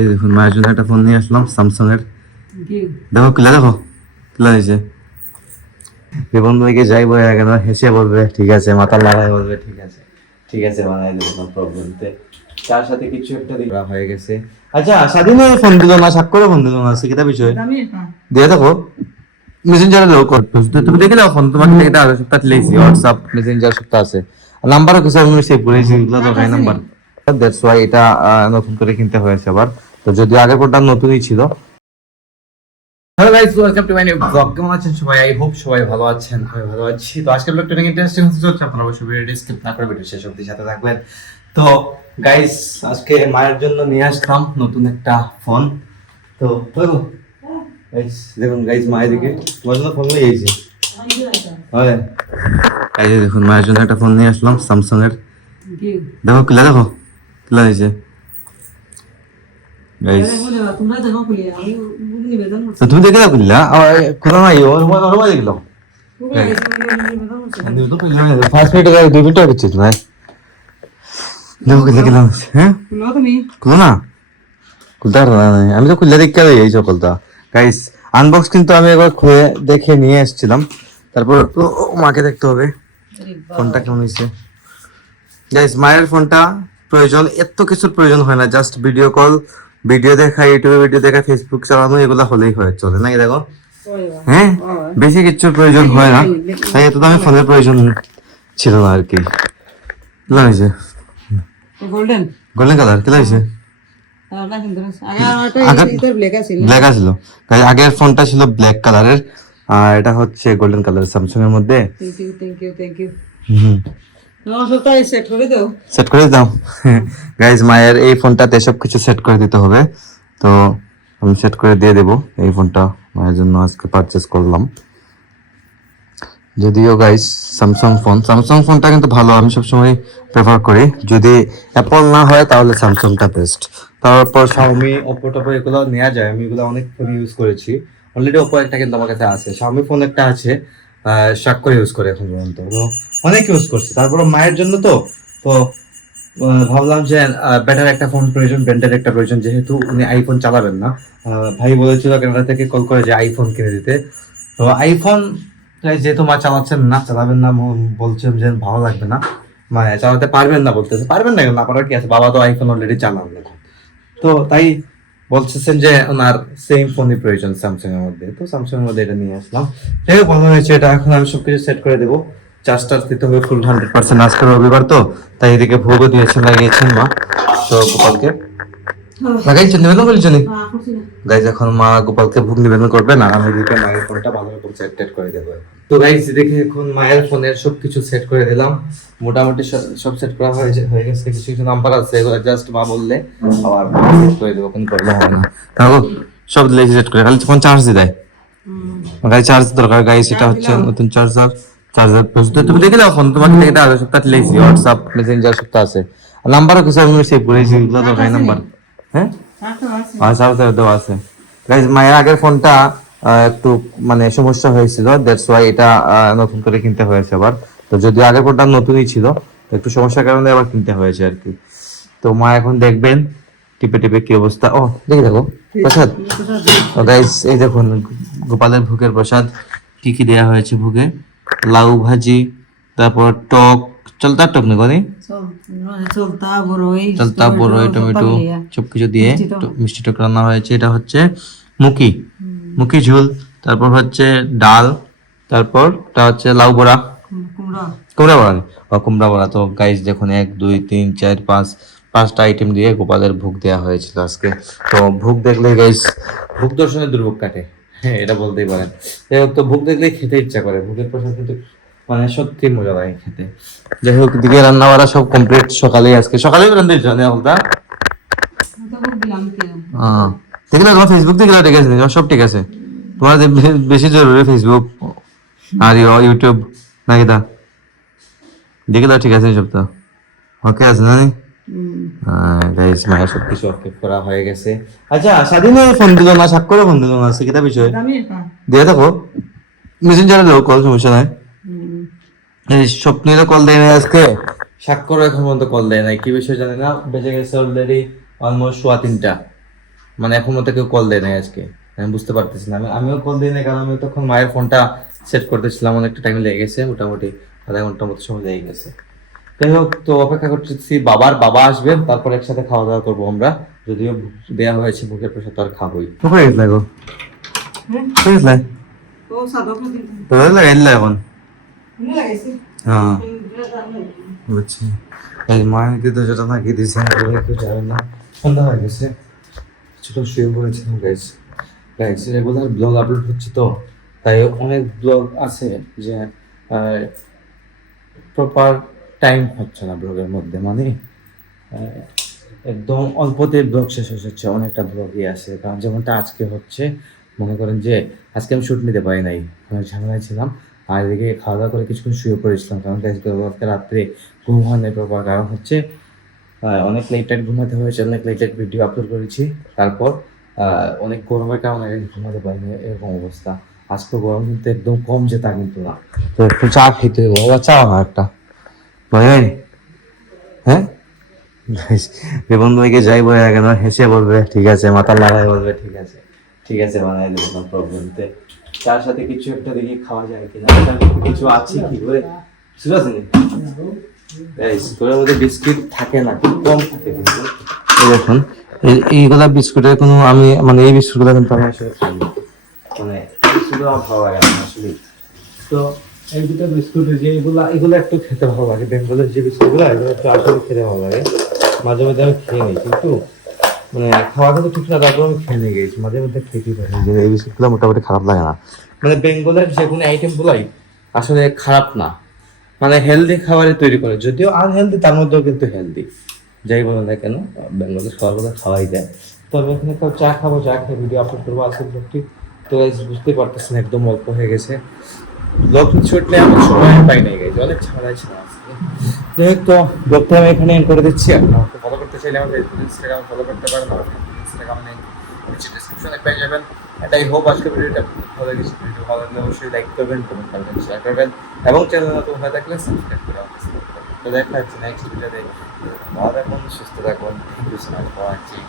এই দেখুন মায়ের জন্য একটা ফোন নিয়ে আসলাম স্যামসাং এর। দেখো কিলা হয়েছে। যে বন্ধুকে যাই বলে কেন হেসে বলবে ঠিক আছে, মাথা লাগাই বলবে ঠিক আছে, ঠিক আছে বানাই দেবো, কোনো প্রবলেম। তার সাথে কিছু একটা দিন হয়ে গেছে। আচ্ছা স্বাধীন ফোন দিল না, সাক্ষরে ফোন দিল না, সেটা বিষয় দিয়ে দেখো মেসেঞ্জারে লোক করতো। তুমি দেখে নাও ফোন, তোমাকে থেকে এটা সপ্তাহ লেগেছি হোয়াটসঅ্যাপ মেসেঞ্জার সপ্তাহ আছে, নাম্বারও কিছু আমি সেভ করেছি, এগুলো দরকারি নাম্বার। দ্যাটস ওয়াই এটা নতুন করে কিনতে হয়েছে আবার। তো যদিও আগের ফোনটা নতুনই ছিল। Hello guys, welcome to my new blog. কেমন আছেন সবাই? আই হোপ সবাই ভালো আছেন। আমি ভালো আছি। তো আজকের ব্লগটা অনেক ইন্টারেস্টিং হতে চলছে, আপনারা অবশ্যই ভিডিওটি স্কিপ না করে ভিডিও শেষ অবধি সাথে থাকবেন। তো গাইস, আজকে মায়ের জন্য নিয়ে আসলাম নতুন একটা ফোন। তো গাইস দেখুন, গাইস মায়ের দিকে তোমার জন্য ফোন নিয়ে এসেছি। হ্যাঁ এই যে দেখুন মায়ের জন্য একটা ফোন নিয়ে আসলাম স্যামসাং এর। দেখো কিলা হয়েছে। তুমি দেখে না খুললা খোলা নাই, ওর দেখলাম ফার্স্ট মিনিট 2 মিনিট হচ্ছে তোমার। দেখো কিলা কিলা হ্যাঁ খুলো না, খুলতে পারো না। আমি তো খুললে দেখতে পাই এই সকলটা। গাইস আনবক্স কিন্তু আমি একবার খুলে দেখে নিয়ে এসেছিলাম, তারপর মাকে দেখতে হবে ফোনটা কেমন হয়েছে। গাইস মায়ের ফোনটা প্রয়োজন, এত কিছুর প্রয়োজন হয় না, জাস্ট ভিডিও কল, ভিডিও দেখা, ইউটিউবে ভিডিও দেখা, ফেসবুক চালানো, এগুলো হলেই হয়, চলে নাকি দেখো। হ্যাঁ বেশি কিছুর প্রয়োজন হয় না, তাই এত দামি ফোনের প্রয়োজন ছিল না আর কি। কেলা হয়েছে গোল্ডেন কালার, কেলা হয়েছে ব্ল্যাক আছিল। আগের ফোনটা ছিল ব্ল্যাক কালারের, আর এটা হচ্ছে গোল্ডেন কালার স্যামসাং এর মধ্যে। সেট করে দাও গাইজ। মায়ের এই ফোনটাতে সবকিছু সেট করে দিতে হবে, তো আমি সেট করে দিয়ে দেবো। এই ফোনটা মায়ের জন্য আজকে পারচেস করলাম। যদিও গাইজ স্যামসাং ফোনটা কিন্তু ভালো, আমি সবসময় প্রেফার করি। যদি অ্যাপল না হয় তাহলে স্যামসাংটা বেস্ট। তারপর শাওমি, ওপো টোপো এগুলো নেওয়া যায়, আমি এগুলো অনেক ফোন ইউজ করেছি অলরেডি। ওপো একটা কিন্তু আমার কাছে আছে, শাওমি ফোন একটা আছে, শাক করে ইউজ করে এখন পর্যন্ত, তো অনেক ইউজ করছি। তারপর মায়ের জন্য তো তো ভাবলাম যে বেটার একটা ফোন প্রয়োজন, ব্র্যান্ডের একটা প্রয়োজন, যেহেতু উনি আইফোন চালাবেন না। ভাই বলেছিল কানাডা থেকে কল করে যে আইফোন কিনে দিতে। তো আইফোন যেহেতু মা চালাবেন না, বলছেন যে ভালো লাগবে না, মানে চালাতে পারবেন না, বলতেছে পারবেন না, না পারার কি আছে, বাবা তো আইফোন অলরেডি চালান এখন। তো তাই বলতেছেন যে ওনার সেম ফোনই প্রয়োজন স্যামসাং এর মধ্যে, তো স্যামসাং এর মধ্যে এটা নিয়ে আসলাম। যাই হোক ভালো হয়েছে এটা। এখন আমি সবকিছু সেট করে দেবো, চার্জ দিতে হবে ফুল 100%। আজকে রবিবার তো, তাই এদিকে ভোগও লাগিয়েছেন মা। তো গোপালকে লাগাইছেন, নিবেদন করেছেন গাইজ। এখন মা গোপালকে ভোগ নিবেদন করবেন, আর আমি এদিকে মায়ের ফোনটা ভালো রকম সেট করে দেবো। তো গাইজ দেখে এখন মায়ের ফোনের সবকিছু সেট করে দিলাম, মোটামুটি সব সেট করা হয়ে গেছে। কিছু কিছু নাম্বার আছে, এগুলো জাস্ট মা বললে আবার সেট করে দেবো, কোনো প্রবলেম হবে না। তাহলে সব দিলে সেট করে, খালি ফোন চার্জ দিয়ে দেয়। গাইজ চার্জ দরকার গাইজ, এটা হচ্ছে নতুন চার্জার। তুমি দেখে নাও ফোন, তোমাকে থেকে এটা সপ্তাহ লেগেছি, হোয়াটসঅ্যাপ মেসেঞ্জার সপ্তাহ আছে, নাম্বারও কিছু আমি সেভ করেছি, এগুলো দরকারি নাম্বার। হ্যাঁ চার্জার দেওয়া আছে। গাইজ মায়ের আগের ফোনটা একটু মানে সমস্যা হয়েছিল, দ্যাটস ওয়াই এটা নতুন করে কিনতে হয়েছে আবার। তো যদিও আগের ফোনটা নতুনই ছিল, তো একটু সমস্যার কারণে আবার কিনতে হয়েছে আর কি। তো মা এখন দেখবেন টিপে টিপে কি অবস্থা। ও দেখো প্রসাদ, গাইজ এই দেখুন গোপালের ভোগের প্রসাদ। কি কি দেয়া হয়েছে ভোগে? লাউ ভাজি, তারপর টক, চলতা টক না গনি, চলতা বড়ই, টমেটো সবকিছু দিয়ে মিষ্টি টক রান্না হয়েছে। এটা হচ্ছে মুখি ঝোল, তারপর হচ্ছে ডাল, তারপর এটা হচ্ছে লাউ বড়া, কুমড়া বড়া। তো গাইস দেখুন 1 2 3 4 5 5টা আইটেম দিয়ে গোপালের ভোগ দেওয়া হয়েছিল আজকে। তো ভোগ দেখলে গাইস, ভোগ দর্শনে দুর্ভোগ কাটে, হ্যাঁ এটা বলতেই পারেন। যাই হোক, তো ভোগ দেখলে খেতে ইচ্ছা করে, ভোগের প্রসাদ কিন্তু মানে সত্যি মজা লাগে খেতে। যাই হোক, দিকে রান্না বাড়া সব কমপ্লিট, সকালেই রান্না জানে বলতা। দেখলে তোমার ফেসবুক থেকে ঠিক আছে, সব ঠিক আছে। তোমার বেশি জরুরি ফেসবুক আর ইউটিউব নাকি দা, দেখলে ঠিক আছে সব, তো ওকে আছে না? গাইস মায়ের সবকিছু ওকে করা হয়ে গেছে। আচ্ছা স্বাধীন ফোন দিল না, সাক্ষরে ফোন দিল না, সেটা বিষয় দিয়ে দেখো মেসেঞ্জারে দাও কল, সমস্যা নাই। স্বপ্নীরা কল দেয় না আজকে, স্বাক্ষর এখন পর্যন্ত কল দেয় নাই, কি বিষয় জানি না। বেজে গেছে অলরেডি অলমোস্ট 3:15। মানে এখন মতো কেউ কল দেয় নাই আজকে, আমি বুঝতে পারতেছি না। আমিও কল দিই না, কারণ আমি তখন মায়ের ফোনটা সেট করতেছিলাম, অনেকটা টাইম লেগে গেছে, মোটামুটি আধা ঘন্টার মতো সময় লেগে গেছে। যাই হোক, তো অপেক্ষা করতেছি বাবা আসবে, তারপর একসাথে খাওয়া দাওয়া করবো আমরা। যদিও দেওয়া হয়েছে বুকের প্রেশার, তো আর খাবোই। কোথায় গেছিল গো? কোথায় গেছিল? এলে এখন হ্যাঁ বুঝছি। এই মাকে তো যেটা নাকি দিয়েছে কেউ যাবে না, সন্ধ্যা হয়ে গেছে, ছোট শুয়ে পড়েছিলাম। গাইস রেগুলার ব্লগ আপলোড হচ্ছে তো, তাই অনেক ব্লগ আছে যে প্রপার টাইম হচ্ছে না ব্লগের মধ্যে, মানে একদম অল্পতে ব্লগ শেষ হয়ে যাচ্ছে। অনেকটা ব্লগই আছে, কারণ যেমনটা আজকে হচ্ছে, মনে করেন যে আজকে আমি শুট নিতে পারি নাই, ঝামেলায় ছিলাম। আর এদিকে খাওয়া দাওয়া করে কিছুক্ষণ শুয়ে পড়েছিলাম, কারণ আজকে রাত্রে ঘুম হয় নাই প্রপার। কারণ হচ্ছে অনেক লেট নাইট ঘুমাতে হয়েছে, অনেক লেট নাইট ভিডিও আপলোড করেছি। তারপর অনেক গরমের কারণে ঘুমাতে পারিনি, এরকম অবস্থা। আজকে গরম কিন্তু একদম কম, যে তা কিন্তু না। তো একটু চা খেতে হবে, চাও না একটা ভাই? হ্যাঁ রিপন ভাইকে যাই বলে কেন হেসে বলবে ঠিক আছে, মাথা লাগাই বলবে ঠিক আছে, ঠিক আছে বানাই দেবো, কোনো প্রবলেম। তার সাথে কিছু একটা দেখি খাওয়া যায় কিনা, কিছু আছে কি করে বুঝতে পারছেন? এই স্টোরের মধ্যে বিস্কিট থাকে না, খুব কম থাকে কিন্তু। এই দেখুন, এইগুলা বিস্কুটের কোনো আমি মানে এই বিস্কুটগুলো কিন্তু আমি আসলে খাই না, মানে বিস্কুটগুলো আমার ভালো লাগে না আসলে। তো এই দুটো বিস্কুট যে এগুলো একটু খেতে ভালো লাগে, বেঙ্গলের যে বিস্কুটগুলো এগুলো একটু আসলে খেতে ভালো লাগে। মাঝে মধ্যে আমি খেয়ে নিই, কিন্তু মানে খাওয়া কিন্তু ঠিক না, তারপর আমি খেয়ে নিয়ে গেছি, মাঝে মধ্যে খেতেই পারি যে এই বিস্কুটগুলো মোটামুটি খারাপ লাগে না। মানে বেঙ্গলের যে কোনো আইটেমগুলোই আসলে খারাপ না, মানে হেলদি খাবারই তৈরি করে, যদিও আনহেলদি তার মধ্যেও কিন্তু হেলদি। যাই বলো না কেন, বেঙ্গলের খাবারগুলো খাওয়াই যায়। তবে এখানে তো চা খাবো, চা খেয়ে ভিডিও আপলোড করবো আজকে ব্লগটি। তো বুঝতে পারতেছেন একদম অল্প হয়ে গেছে, ব্লগ শুট নিয়ে আমি সময় পাই নাই গেছে, অনেক ঝামেলায় ছিল আজকে। যাই হোক, তো ব্লগটা আমি এখানে এন্ড করে দিচ্ছি। আর আমাকে ফলো করতে চাইলে আমার ফেসবুক ইনস্টাগ্রাম ফলো করতে পারেন, আমার ইনস্টাগ্রাম নেই, নিচে ডিসক্রিপশনে পেয়ে যাবেন। এন্ড আই হোপ আজকে ভিডিওটা ভালো লেগেছে। ভিডিও ভালো লাগলে অবশ্যই লাইক করবেন, কমেন্ট করবেন, শেয়ার করবেন, এবং চ্যানেল নতুন হয়ে থাকলে সাবস্ক্রাইব করে আমাকে সাপোর্ট করবেন। তো দেখা হচ্ছে নেক্সট ভিডিওতে। ভালো থাকুন, সুস্থ থাকুন, thank you so much for watching.